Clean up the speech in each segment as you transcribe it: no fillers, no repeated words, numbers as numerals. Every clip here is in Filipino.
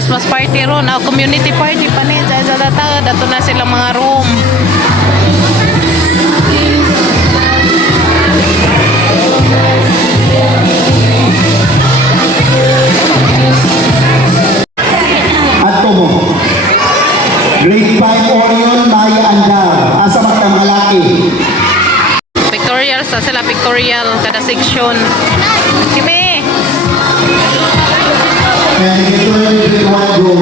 Christmas party ron. Community party pa ni. Sa data, dato na sila mga room. Ato mo. Grade 5 Orion, Maya Andar. Asa matang malaki. Pictorial sa sila, pictorial kada section. Kimi. And ito yung grade 1 go.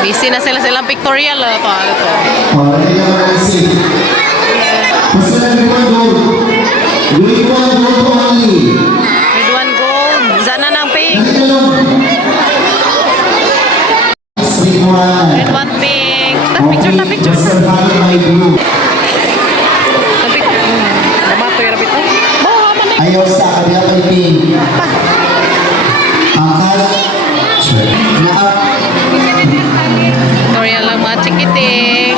Busy na sila silang pictorial. Ito. Alright, yung racing. Pasalan grade 1 go. Grade 1 go only. Grade 1 gold. Sana ng pink. Grade 1 pink. Picture. Ayaw sa kanila palitin. Angkat. Pictorial lang mga chikiting.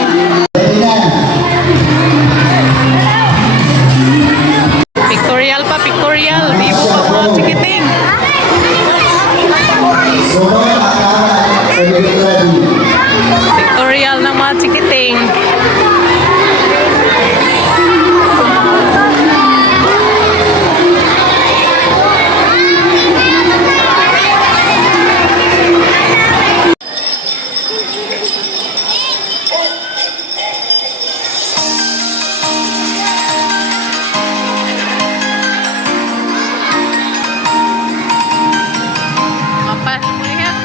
Pictorial pa, pictorial. Vivo pa mga chikiting. Pictorial ng mga chikiting. Apa? Lihat.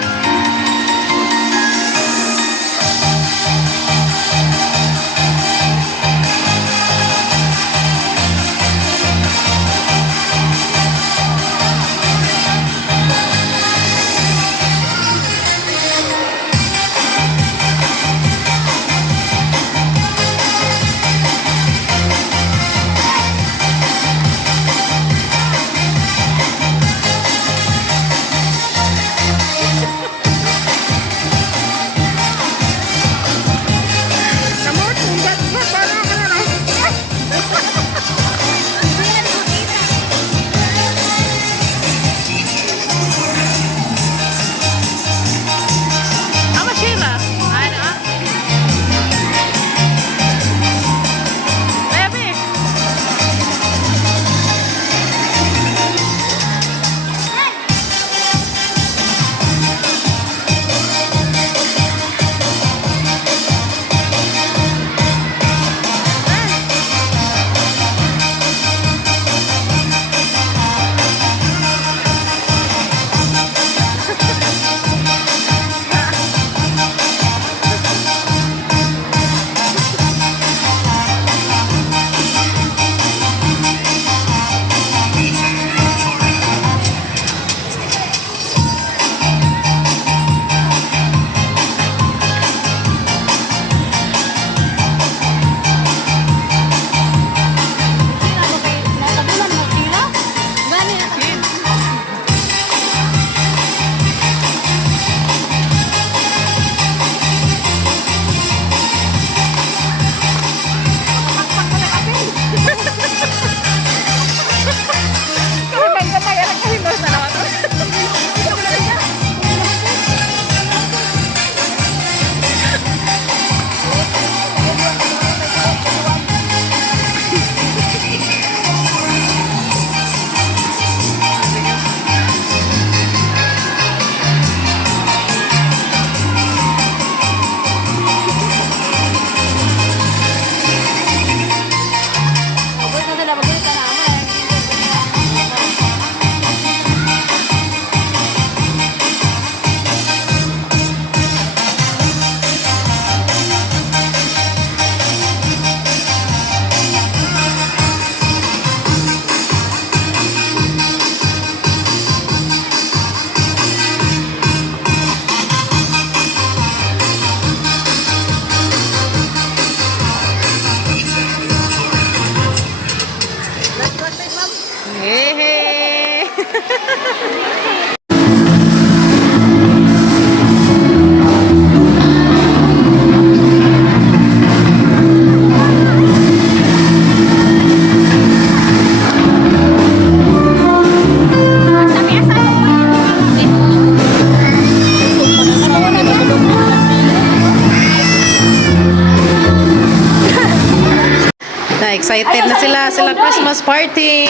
excited na sila Christmas party.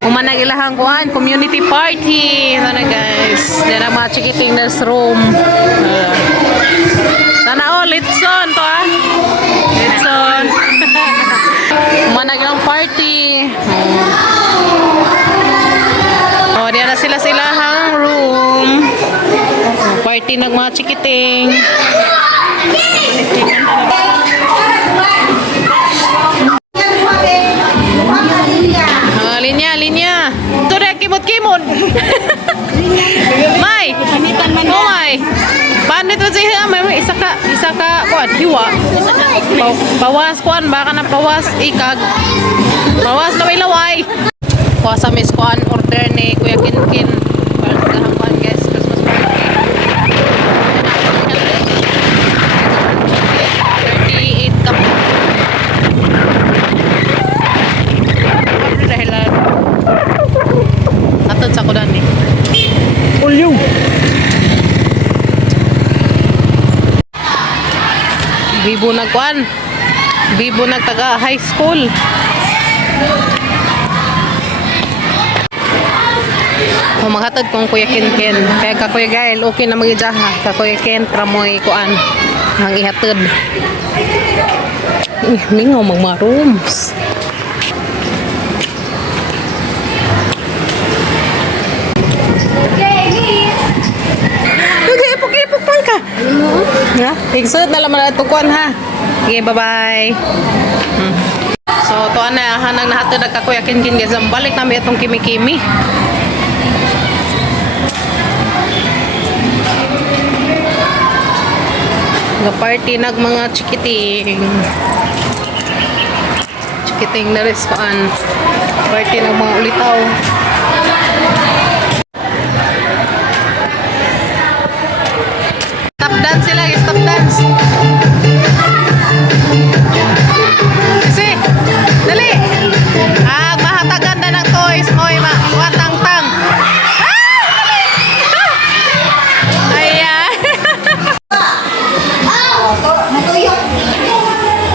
Umanag ilahang kuan, community party. Sana guys, dira mga chikiting room. Sana all litson to ah. Litson. Umanag ilang party. Oh, diyan na sila hang room. Party ng mga chikiting. Linya. Ito na, kimot-kimot. May. Oh, may. Paano ito siya? May isa ka, kuan, hiwa. Bawas, kuan, baka na bawas, ikag. Bawas, laway-laway. Kuha sa miss kuan, order ni Kuya Kinkin. Para sa kahampan, guys, Christmas party. 38 cup. Dahilan atod sa kudan ni Ulyo. Bibo nagtaga high school. Maghatod kong Kuya Kinkin. Kaya ka Kuya Gael, okay na magijaha. Ka Kuya Ken, pramoy kuan. Ang ihatod. Mingaw mga rooms. Okay, ipok-ipok man ka. Ha? Igsud na laman na tukuan ha. Okay, bye-bye. So, tuan na, hanang nahatod na ka Kuya Kinkin. Guys, balik namin itong kimi-kimi. Party nag mga chikiting na reskoan. Party ng mga ulitaw. Stop dance sila, stop dance. Kasi, dali. Mahatagan na ng toys mo, matang-tang.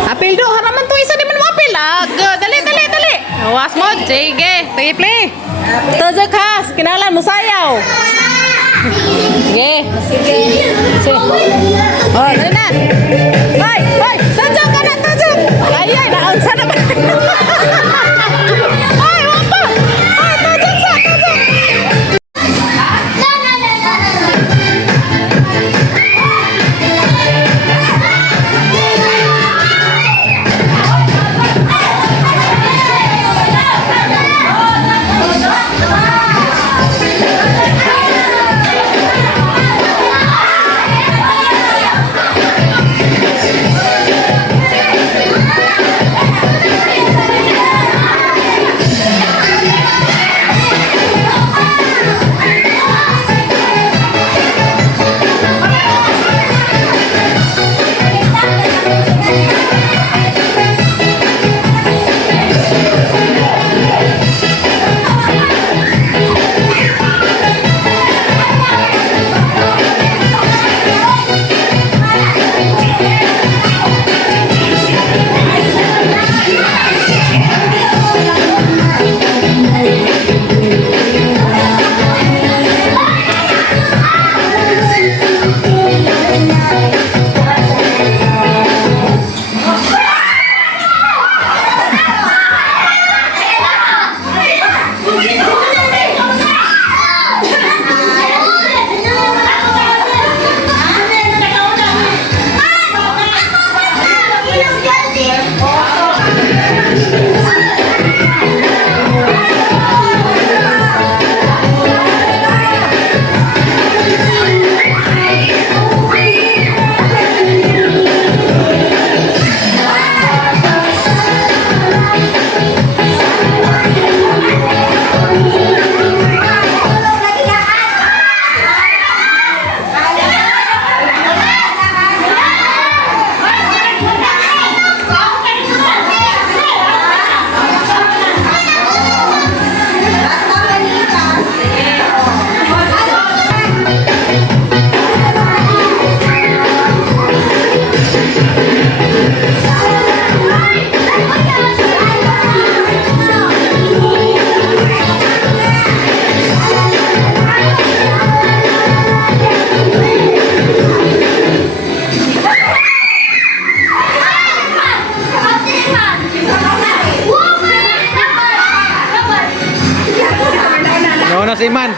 Apil do, haraman to isa di man apil. Dali. Was mo, sige, play. Tazak has, kinalan mo sayaw. Sige. Oh, dali na. Hoy, tazak ka na, tazak. Ay, naon sana ba? Ay, wapa. Ay, tazak. Mana si Iman?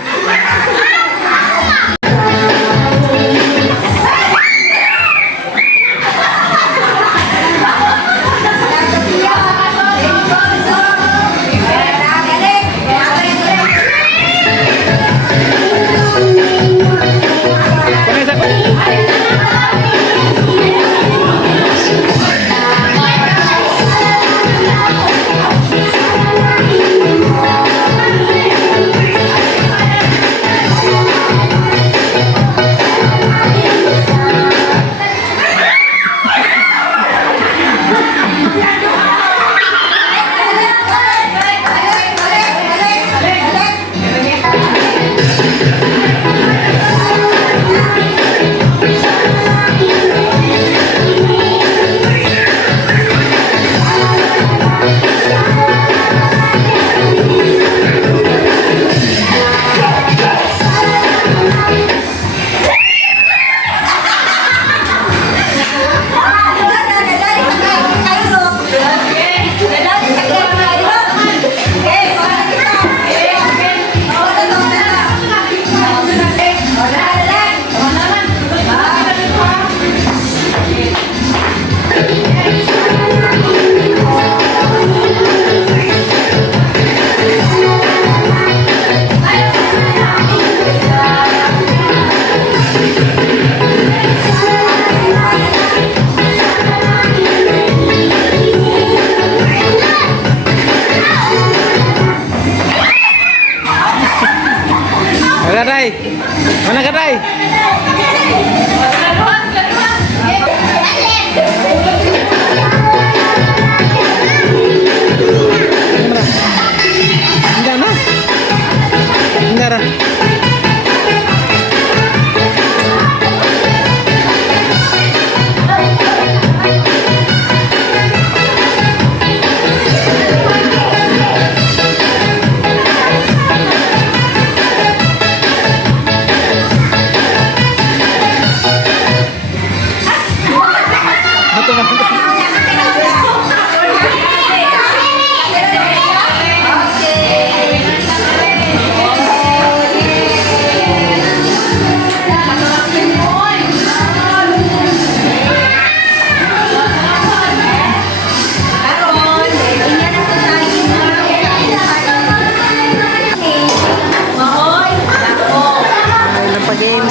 Kadai. Mana Kadai? Enggak nah. Enggak nah.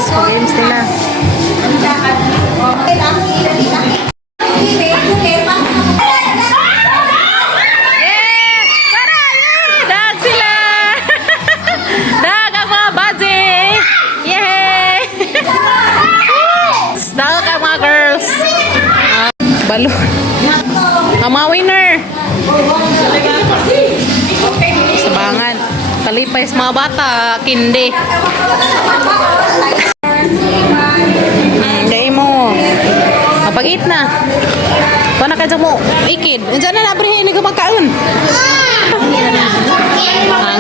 Games nila. Dag sila! Dag ang mga buddy! Yay! Dag ang mga girls! Balon. Ang mga winner! Sabangan. Kalipay sa mga bata. Kindi. Dahil mo. Mapagit na. Kung nakadya mo, ikid. Diyan na nabrihin, hindi ka magkaon.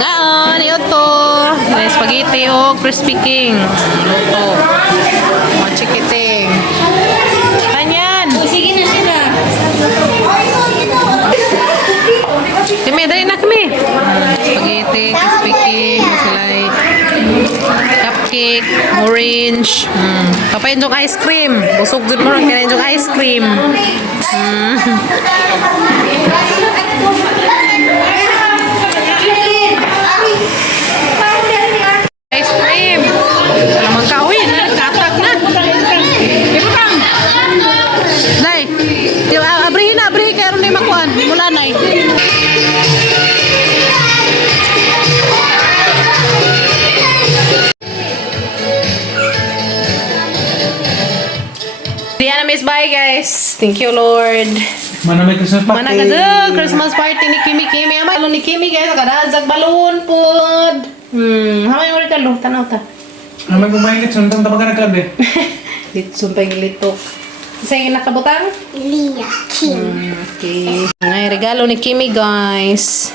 Ngaon, ito. May spaghetti o crispy king. Luto. Mga chikiting. Kanyan. Sige na sila. Kami, dali na kami. Spaghetti, crispy king, salay, cupcake, orange. Papayin yung ice cream. Busog dun mo rin, kinain yung ice cream. Ice cream. Naman ka, uy, nakatag na. Ibu kang. Day, abrihin kayo rin makuhan. Mula na eh. Diyan na miss, bye guys. Thank you Lord. Mana may Christmas party? Mana ka Christmas party ni Kimi. Amay ni Kimi guys. Kadazag balon pod. Hamay mo rin ka lo. Tanaw ta. Namay kumain lit. Suntang tabagan na club eh. Dito sumpay litok. Isa yung nakabutang? Lia Kim. Okay. Ay, regalo ni Kimi guys.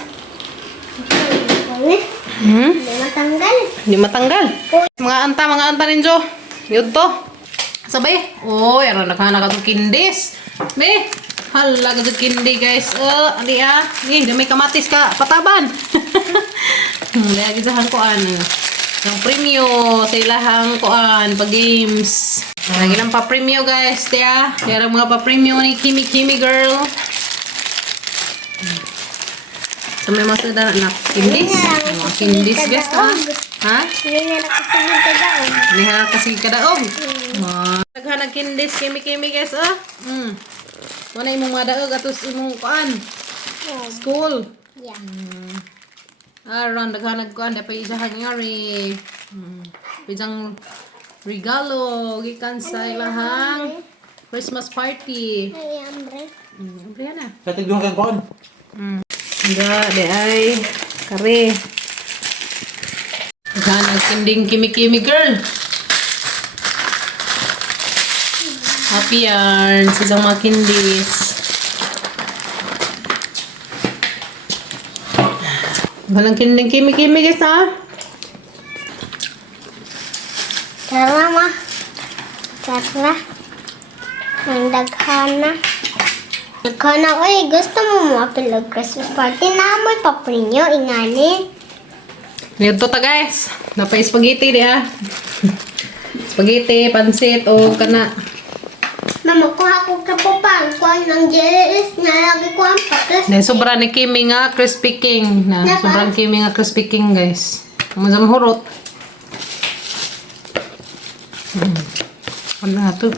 Hindi matanggal. Hindi matanggal. Mga anta ninyo. Yun to. Sabay. Oh, yan na naghahanap ka itong kindis. Be, Hala, gajud kindi guys. Adi may kamatis ka pataban. Lagi sa hangkuan. Yung premio sa ilahang kuan pag games. Lagi lang pa premio guys, dia. Kaya mga pa premio ni Kimi girl. So may masud na kindis. Mga kindis guys. Ha? Hindi na nakasunod ka daw. Liha kasi kadaog. Naghanag kindis Kimi guys. Wala imong mga daog atos imong kuan. School. Yeah. Aron daghanag kuan da pa isahan ngari. Pijang regalo gikan sa ilahang Christmas party. Ay, ambre. Abrihan na. Sa tigduhan kang kuhan. Nga, di ay kare. Daghanag kinding Kimi girl. Happy yarns, isang mga kindis. Walang kinding Kimi guys ha? Tara, ma. Tara. Ang daghana. Daghana ko eh. Gusto mo mapilog Christmas party na amoy paprinyo. Ingani. Nito ta guys. Napay spaghetti di ha? Spaghetti, pansit, o kana. Mama, kuha ko ka po pa. Kuha ng jelis. Nalagi ko ang pakis. Dahil sobra ni Kimi nga crispy king. Sobrang Kimi nga crispy king guys. Masam hurot. Ano na to?